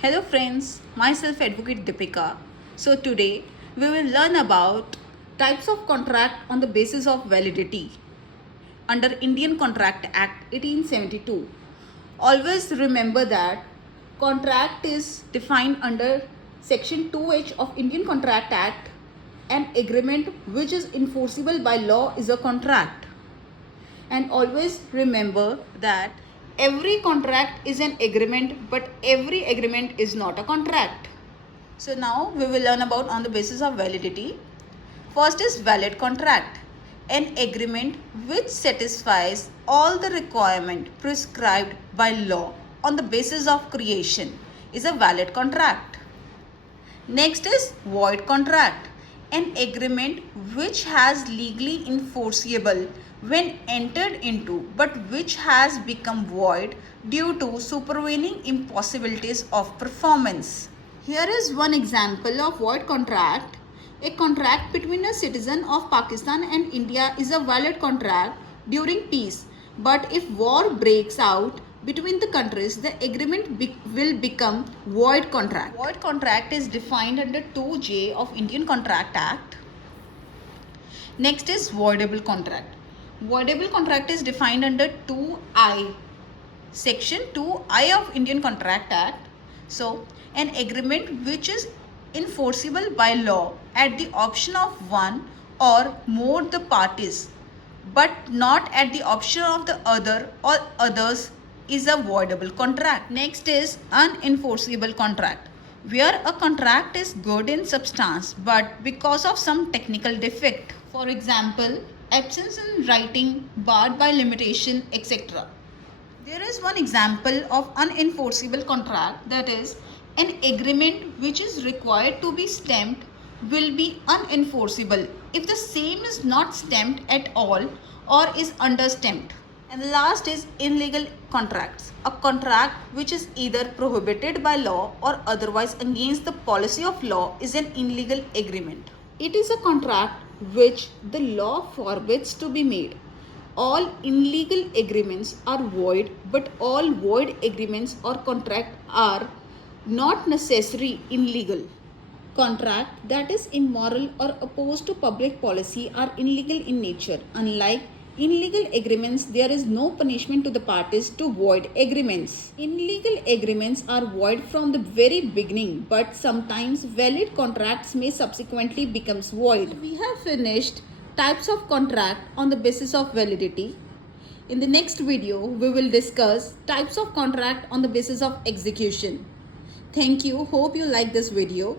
Hello friends, myself Advocate Deepika. So today we will learn about types of contract on the basis of validity under Indian Contract Act 1872. Always remember that contract is defined under section 2H of Indian Contract Act. An agreement which is enforceable by law is a contract. And always remember that every contract is an agreement, but every agreement is not a contract. So now we will learn about on the basis of validity. First is valid contract, an agreement which satisfies all the requirement prescribed by law on the basis of creation is a valid contract. Next is void contract, an agreement which has legally enforceable when entered into but which has become void due to supervening impossibilities of performance. Here is one example of void contract. A contract between a citizen of Pakistan and India is a valid contract during peace, but if war breaks out between the countries, the agreement will become void contract. Void contract is defined under 2J of Indian Contract Act. Next is voidable contract. Voidable contract is defined under 2I, section 2I of Indian Contract Act. So, an agreement which is enforceable by law at the option of one or more the parties, but not at the option of the other or others, is a voidable contract. Next is unenforceable contract, where a contract is good in substance but because of some technical defect. For example, absence in writing, barred by limitation, etc. There is one example of unenforceable contract, that is, an agreement which is required to be stamped will be unenforceable if the same is not stamped at all or is understamped. And the last is illegal contracts. A contract which is either prohibited by law or otherwise against the policy of law is an illegal agreement. It is a contract which the law forbids to be made. All illegal agreements are void, but all void agreements or contract are not necessarily illegal. Contract that is immoral or opposed to public policy are illegal in nature. Unlike illegal agreements, there is no punishment to the parties to void agreements. Illegal agreements are void from the very beginning, but sometimes valid contracts may subsequently become void. So we have finished types of contract on the basis of validity. In the next video, we will discuss types of contract on the basis of execution. Thank you. Hope you like this video.